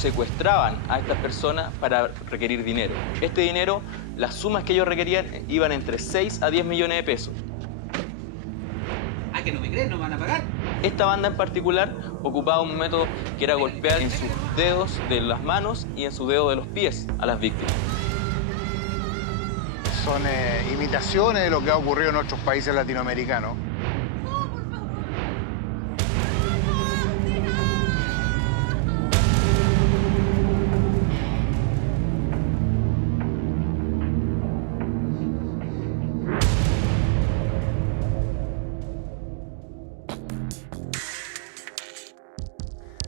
secuestraban a estas personas para requerir dinero. Este dinero, las sumas que ellos requerían iban entre 6 a 10 millones de pesos. ¿Que no me creen? ¿No van a pagar? Esta banda en particular ocupaba un método que era golpear en sus dedos de las manos y en sus dedos de los pies a las víctimas. Son imitaciones de lo que ha ocurrido en otros países latinoamericanos.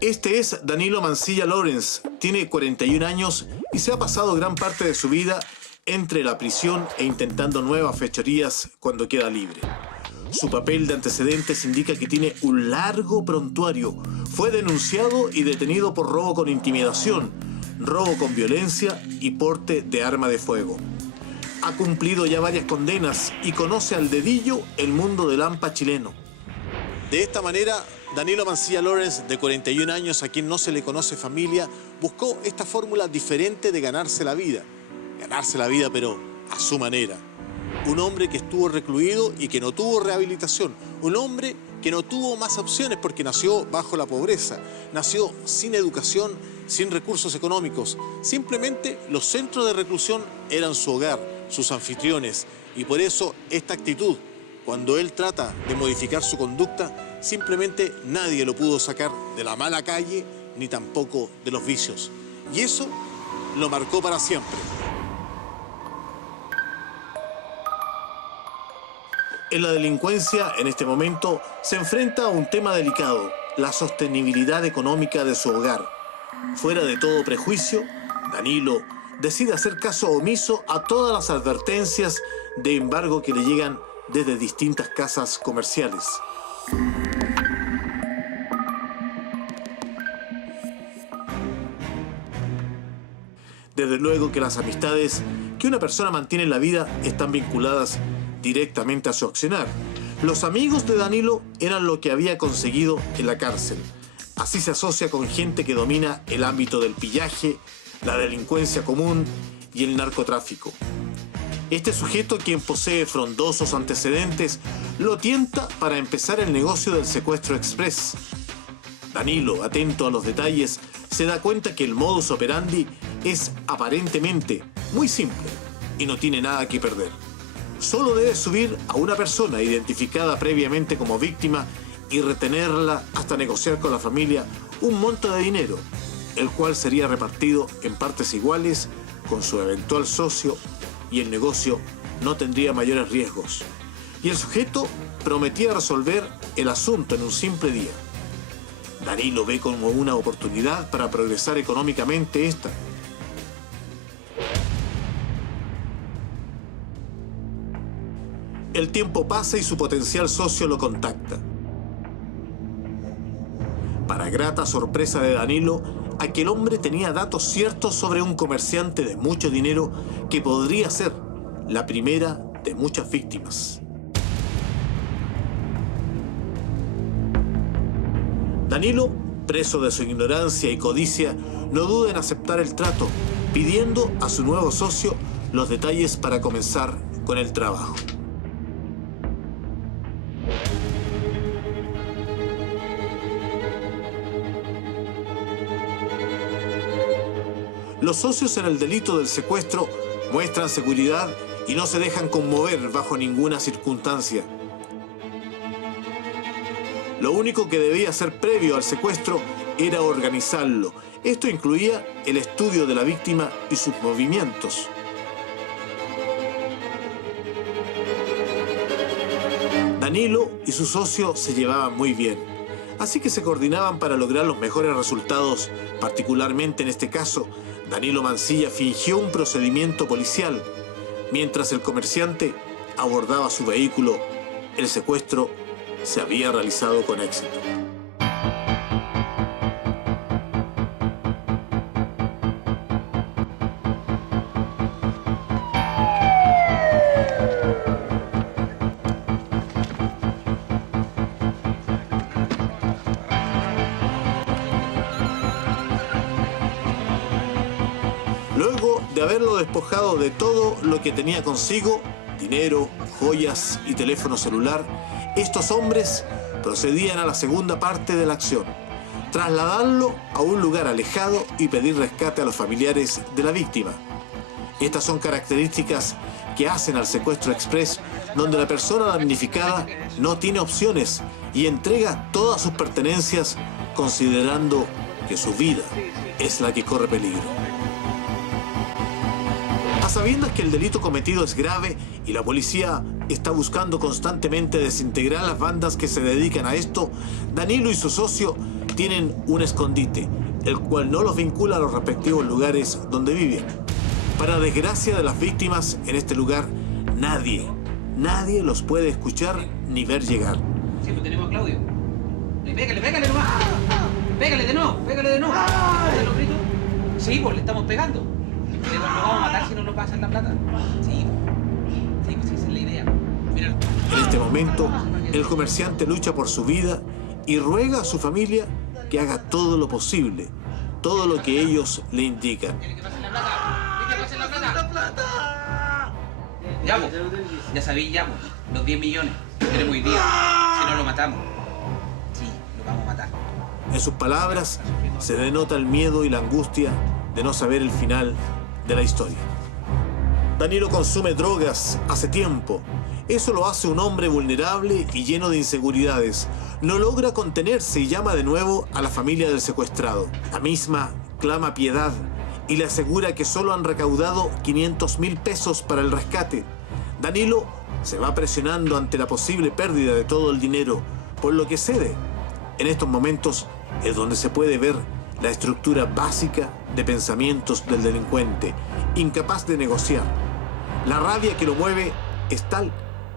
Este es Danilo Mancilla Lawrence, tiene 41 años y se ha pasado gran parte de su vida entre la prisión e intentando nuevas fechorías cuando queda libre. Su papel de antecedentes indica que tiene un largo prontuario. Fue denunciado y detenido por robo con intimidación, robo con violencia y porte de arma de fuego. Ha cumplido ya varias condenas y conoce al dedillo el mundo del AMPA chileno. De esta manera, Danilo Mancilla Lawrence, de 41 años, a quien no se le conoce familia, buscó esta fórmula diferente de ganarse la vida. Ganarse la vida, pero a su manera. Un hombre que estuvo recluido y que no tuvo rehabilitación. Un hombre que no tuvo más opciones porque nació bajo la pobreza. Nació sin educación, sin recursos económicos. Simplemente los centros de reclusión eran su hogar, sus anfitriones. Y por eso esta actitud, cuando él trata de modificar su conducta, simplemente nadie lo pudo sacar de la mala calle ni tampoco de los vicios. Y eso lo marcó para siempre. En la delincuencia, en este momento, se enfrenta a un tema delicado, la sostenibilidad económica de su hogar. Fuera de todo prejuicio, Danilo decide hacer caso omiso a todas las advertencias de embargo que le llegan desde distintas casas comerciales. Desde luego que las amistades que una persona mantiene en la vida están vinculadas directamente a su accionar. Los amigos de Danilo eran lo que había conseguido en la cárcel. Así se asocia con gente que domina el ámbito del pillaje, la delincuencia común y el narcotráfico. Este sujeto, quien posee frondosos antecedentes, lo tienta para empezar el negocio del secuestro express. Danilo, atento a los detalles, se da cuenta que el modus operandi es aparentemente muy simple y no tiene nada que perder. Solo debe subir a una persona identificada previamente como víctima y retenerla hasta negociar con la familia un monto de dinero, el cual sería repartido en partes iguales con su eventual socio y el negocio no tendría mayores riesgos. Y el sujeto prometía resolver el asunto en un simple día. Danilo ve como una oportunidad para progresar económicamente esta. El tiempo pasa y su potencial socio lo contacta. Para grata sorpresa de Danilo, aquel hombre tenía datos ciertos sobre un comerciante de mucho dinero que podría ser la primera de muchas víctimas. Danilo, preso de su ignorancia y codicia, no duda en aceptar el trato, pidiendo a su nuevo socio los detalles para comenzar con el trabajo. Los socios en el delito del secuestro muestran seguridad y no se dejan conmover bajo ninguna circunstancia. Lo único que debía hacer previo al secuestro era organizarlo. Esto incluía el estudio de la víctima y sus movimientos. Danilo y su socio se llevaban muy bien, así que se coordinaban para lograr los mejores resultados. Particularmente en este caso, Danilo Mancilla fingió un procedimiento policial. Mientras el comerciante abordaba su vehículo, el secuestro se había realizado con éxito. de haberlo despojado de todo lo que tenía consigo, dinero, joyas y teléfono celular, estos hombres procedían a la segunda parte de la acción: trasladarlo a un lugar alejado y pedir rescate a los familiares de la víctima. Estas son características que hacen al secuestro express, donde la persona damnificada no tiene opciones y entrega todas sus pertenencias considerando que su vida es la que corre peligro. A sabiendas que el delito cometido es grave y la policía está buscando constantemente desintegrar las bandas que se dedican a esto, Danilo y su socio tienen un escondite, el cual no los vincula a los respectivos lugares donde viven. Para desgracia de las víctimas, en este lugar nadie los puede escuchar ni ver llegar. Sí, pues tenemos a Claudio. Pégale nomás. Pégale de nuevo. ¿Escuchan los gritos? Sí, pues le estamos pegando. Nos vamos a matar si no nos pasan la plata. Sí, pues esa es la idea. Mira. En este momento, el comerciante lucha por su vida y ruega a su familia que haga todo lo posible, todo lo que ellos le indican. Tiene que pasar la plata. Ya, pues. Ya sabéis, ya, pues. Los 10 millones. Tenemos hoy día. Si no lo matamos. Sí, lo vamos a matar. En sus palabras se denota el miedo y la angustia de no saber el final de la historia. Danilo consume drogas hace tiempo. Eso lo hace un hombre vulnerable y lleno de inseguridades. No logra contenerse y llama de nuevo a la familia del secuestrado. La misma clama piedad y le asegura que solo han recaudado 500.000 pesos para el rescate. Danilo se va presionando ante la posible pérdida de todo el dinero, por lo que cede. En estos momentos es donde se puede ver la estructura básica de pensamientos del delincuente, incapaz de negociar. La rabia que lo mueve es tal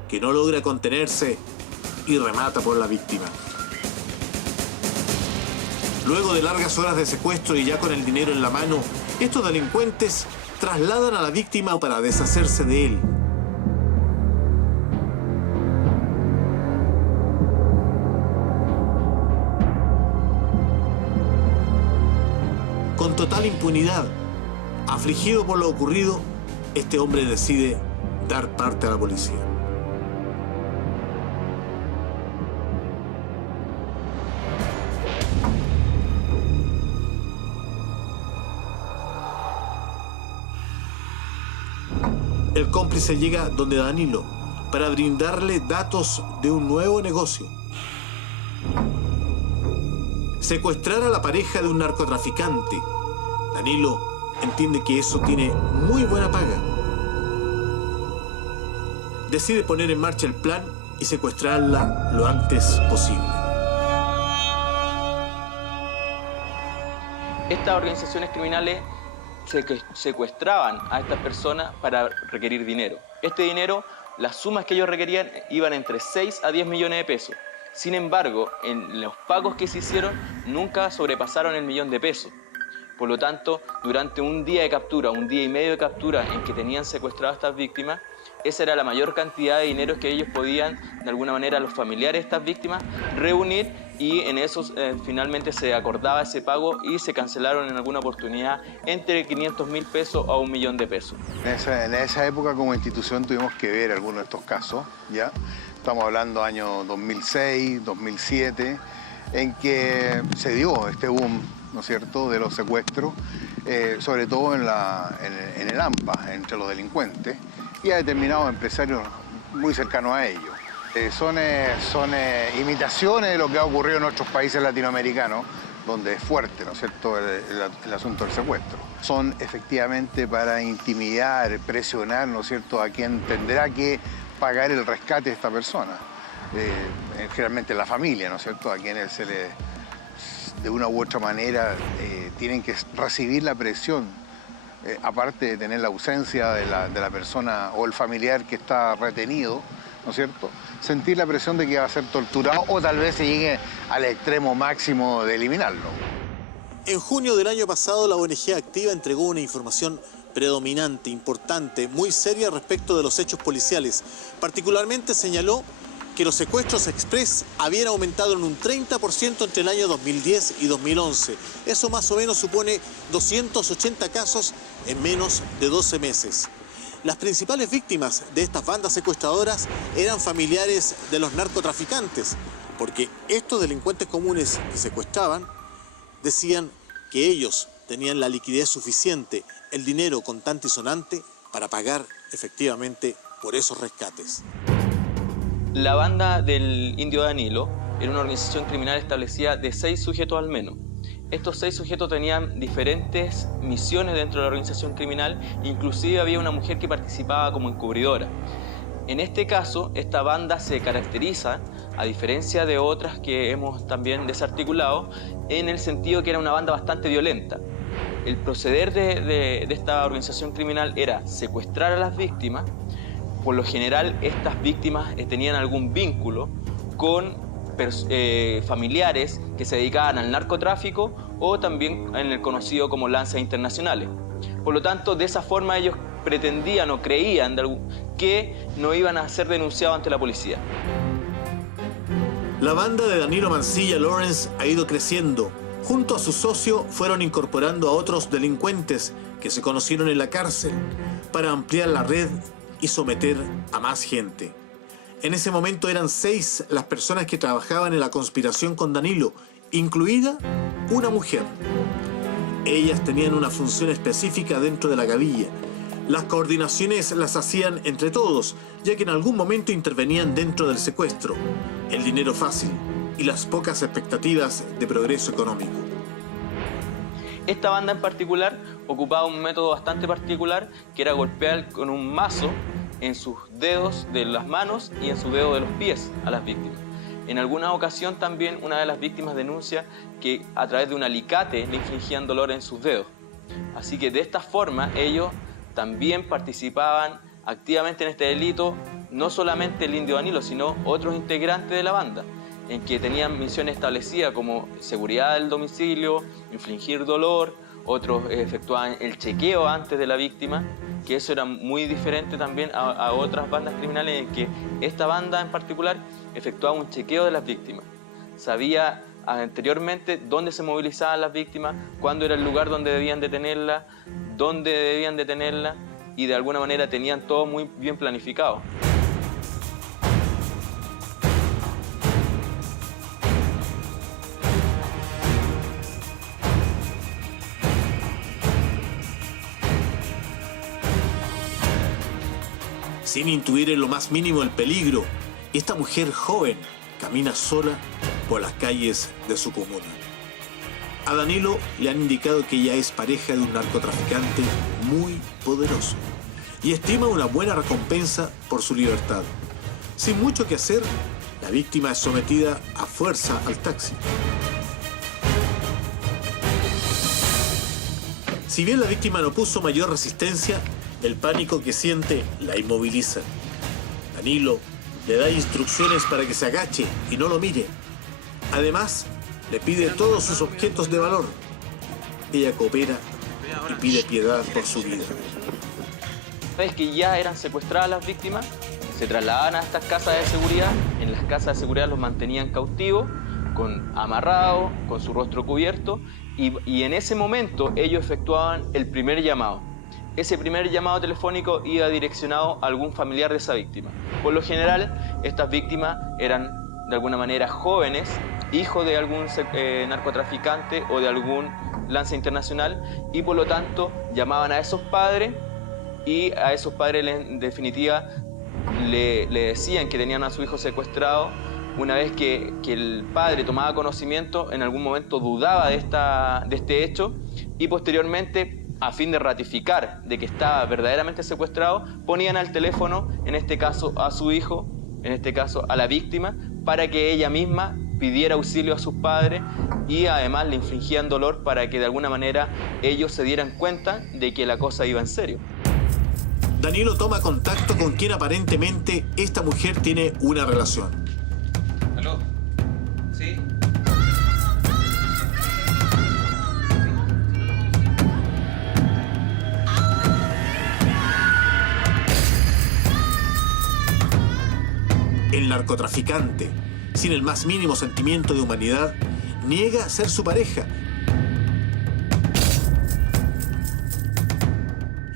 que no logra contenerse y remata por la víctima. Luego de largas horas de secuestro y ya con el dinero en la mano, estos delincuentes trasladan a la víctima para deshacerse de él. Con total impunidad, afligido por lo ocurrido, este hombre decide dar parte a la policía. El cómplice llega donde Danilo para brindarle datos de un nuevo negocio: secuestrar a la pareja de un narcotraficante. Danilo entiende que eso tiene muy buena paga. Decide poner en marcha el plan y secuestrarla lo antes posible. Estas organizaciones criminales secuestraban a estas personas para requerir dinero. Este dinero, las sumas que ellos requerían iban entre 6 a 10 millones de pesos. Sin embargo, en los pagos que se hicieron nunca sobrepasaron el 1.000.000 de pesos. Por lo tanto, durante un día de captura, un día y medio de captura en que tenían secuestrado a estas víctimas, esa era la mayor cantidad de dinero que ellos podían, de alguna manera, los familiares de estas víctimas, reunir, y en eso finalmente se acordaba ese pago y se cancelaron en alguna oportunidad entre 500.000 pesos a 1.000.000 de pesos. En esa época, como institución, tuvimos que ver algunos de estos casos, ¿ya? Estamos hablando año 2006, 2007, en que se dio este boom, ¿no es cierto?, de los secuestros, sobre todo en el AMPA, entre los delincuentes, y a determinados empresarios muy cercanos a ellos. Son imitaciones de lo que ha ocurrido en otros países latinoamericanos, donde es fuerte, ¿no es cierto?, el asunto del secuestro. Son efectivamente para intimidar, presionar, ¿no es cierto?, a quien tendrá que pagar el rescate de esta persona. Generalmente la familia, ¿no es cierto?, a quienes se le, de una u otra manera, tienen que recibir la presión, aparte de tener la ausencia de la persona o el familiar que está retenido, ¿no es cierto?, sentir la presión de que va a ser torturado o tal vez se llegue al extremo máximo de eliminarlo. En junio del año pasado, la ONG Activa entregó una información predominante, importante, muy seria respecto de los hechos policiales. Particularmente señaló que los secuestros express habían aumentado en un 30% entre el año 2010 y 2011. Eso más o menos supone 280 casos en menos de 12 meses. Las principales víctimas de estas bandas secuestradoras eran familiares de los narcotraficantes, porque estos delincuentes comunes que secuestraban decían que ellos tenían la liquidez suficiente, el dinero contante y sonante para pagar efectivamente por esos rescates. La banda del Indio Danilo era una organización criminal establecida de 6 sujetos al menos. Estos 6 sujetos tenían diferentes misiones dentro de la organización criminal, inclusive había una mujer que participaba como encubridora. En este caso, esta banda se caracteriza, a diferencia de otras que hemos también desarticulado, en el sentido que era una banda bastante violenta. El proceder de esta organización criminal era secuestrar a las víctimas. Por lo general, estas víctimas tenían algún vínculo con familiares que se dedicaban al narcotráfico o también en el conocido como lanzas internacionales. Por lo tanto, de esa forma ellos pretendían o creían que no iban a ser denunciados ante la policía. La banda de Danilo Mancilla Lawrence ha ido creciendo. Junto a su socio fueron incorporando a otros delincuentes que se conocieron en la cárcel para ampliar la red y someter a más gente. En ese momento eran 6 las personas que trabajaban en la conspiración con Danilo, incluida una mujer. Ellas tenían una función específica dentro de la gavilla. Las coordinaciones las hacían entre todos, ya que en algún momento intervenían dentro del secuestro, el dinero fácil y las pocas expectativas de progreso económico. Esta banda en particular ocupaba un método bastante particular, que era golpear con un mazo en sus dedos de las manos y en sus dedos de los pies a las víctimas. En alguna ocasión también una de las víctimas denuncia que a través de un alicate le infligían dolor en sus dedos. Así que de esta forma ellos también participaban activamente en este delito, no solamente el Indio Danilo, sino otros integrantes de la banda, en que tenían misiones establecidas como seguridad del domicilio, infligir dolor, otros efectuaban el chequeo antes de la víctima, que eso era muy diferente también a otras bandas criminales, en que esta banda en particular efectuaba un chequeo de las víctimas. Sabía anteriormente dónde se movilizaban las víctimas, cuándo era el lugar donde debían detenerla, dónde debían detenerla, y de alguna manera tenían todo muy bien planificado. Sin intuir en lo más mínimo el peligro, esta mujer joven camina sola por las calles de su comuna. A Danilo le han indicado que ella es pareja de un narcotraficante muy poderoso y estima una buena recompensa por su libertad. Sin mucho que hacer, la víctima es sometida a fuerza al taxi. Si bien la víctima no puso mayor resistencia, el pánico que siente la inmoviliza. Danilo le da instrucciones para que se agache y no lo mire. Además, le pide todos sus objetos de valor. Ella coopera y pide piedad por su vida. Una vez que ya eran secuestradas las víctimas, se trasladaban a estas casas de seguridad. En las casas de seguridad los mantenían cautivos, amarrados, con su rostro cubierto, y en ese momento ellos efectuaban el primer llamado. Ese primer llamado telefónico iba direccionado a algún familiar de esa víctima. Por lo general, estas víctimas eran de alguna manera jóvenes, hijos de algún narcotraficante o de algún lanza internacional, y por lo tanto llamaban a esos padres, y a esos padres en definitiva le decían que tenían a su hijo secuestrado. Una vez que el padre tomaba conocimiento, en algún momento dudaba de este hecho, y posteriormente, a fin de ratificar de que estaba verdaderamente secuestrado, ponían al teléfono, en este caso a su hijo, en este caso a la víctima, para que ella misma pidiera auxilio a sus padres, y además le infligían dolor para que de alguna manera ellos se dieran cuenta de que la cosa iba en serio. Danilo toma contacto con quien aparentemente esta mujer tiene una relación. ¿Aló? ¿Sí? El narcotraficante, sin el más mínimo sentimiento de humanidad, niega ser su pareja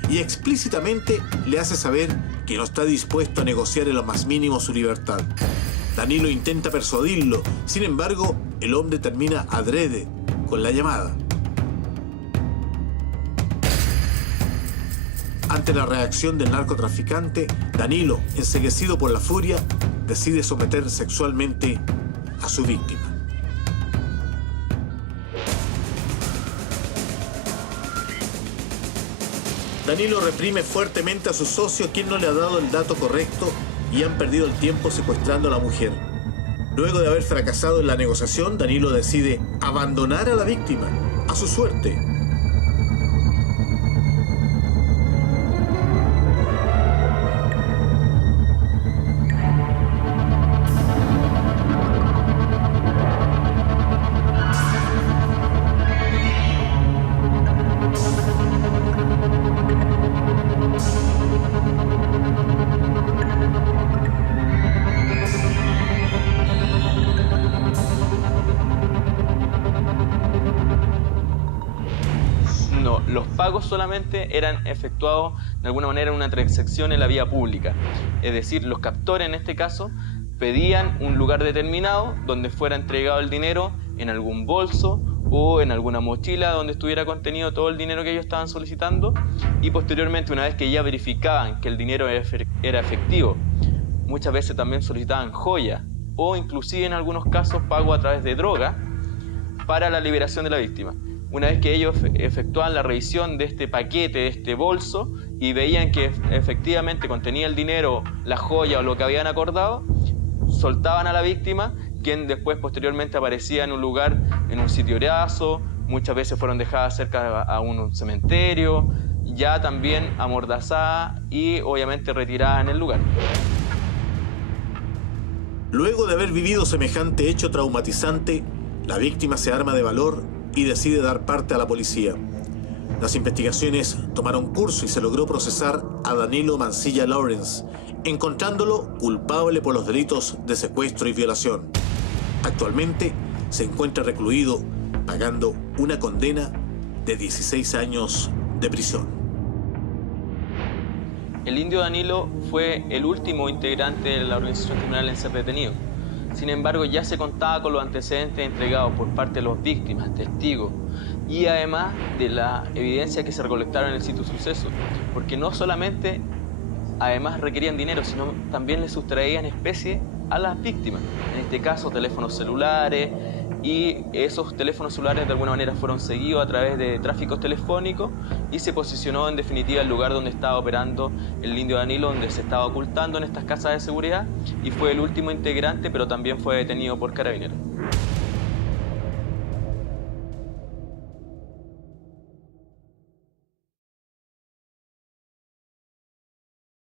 y explícitamente le hace saber que no está dispuesto a negociar en lo más mínimo su libertad. Danilo intenta persuadirlo, sin embargo, el hombre termina adrede con la llamada. Ante la reacción del narcotraficante, Danilo, enceguecido por la furia, decide someter sexualmente a su víctima. Danilo reprime fuertemente a su socio, quien no le ha dado el dato correcto, y han perdido el tiempo secuestrando a la mujer. Luego de haber fracasado en la negociación, Danilo decide abandonar a la víctima a su suerte. No, los pagos solamente eran efectuados de alguna manera en una transacción en la vía pública. Es decir, los captores en este caso pedían un lugar determinado donde fuera entregado el dinero en algún bolso o en alguna mochila donde estuviera contenido todo el dinero que ellos estaban solicitando, y posteriormente, una vez que ya verificaban que el dinero era efectivo, muchas veces también solicitaban joyas o inclusive en algunos casos pago a través de droga para la liberación de la víctima. Una vez que ellos efectuaban la revisión de este paquete, de este bolso, y veían que efectivamente contenía el dinero, la joya o lo que habían acordado, soltaban a la víctima, quien después posteriormente aparecía en un lugar, en un sitio brazo, muchas veces fueron dejadas cerca a un cementerio, ya también amordazada y obviamente retirada en el lugar. Luego de haber vivido semejante hecho traumatizante, la víctima se arma de valor y decide dar parte a la policía. Las investigaciones tomaron curso y se logró procesar a Danilo Mancilla Lawrence, encontrándolo culpable por los delitos de secuestro y violación. Actualmente se encuentra recluido, pagando una condena de 16 años de prisión. El indio Danilo fue el último integrante de la organización criminal en ser detenido. Sin embargo, ya se contaba con los antecedentes entregados por parte de las víctimas, testigos, y además de la evidencia que se recolectaron en el sitio suceso, porque no solamente además requerían dinero, sino también le sustraían especie a las víctimas, en este caso teléfonos celulares, y esos teléfonos celulares de alguna manera fueron seguidos a través de tráficos telefónicos y se posicionó en definitiva el lugar donde estaba operando el indio Danilo, donde se estaba ocultando en estas casas de seguridad, y fue el último integrante, pero también fue detenido por Carabineros.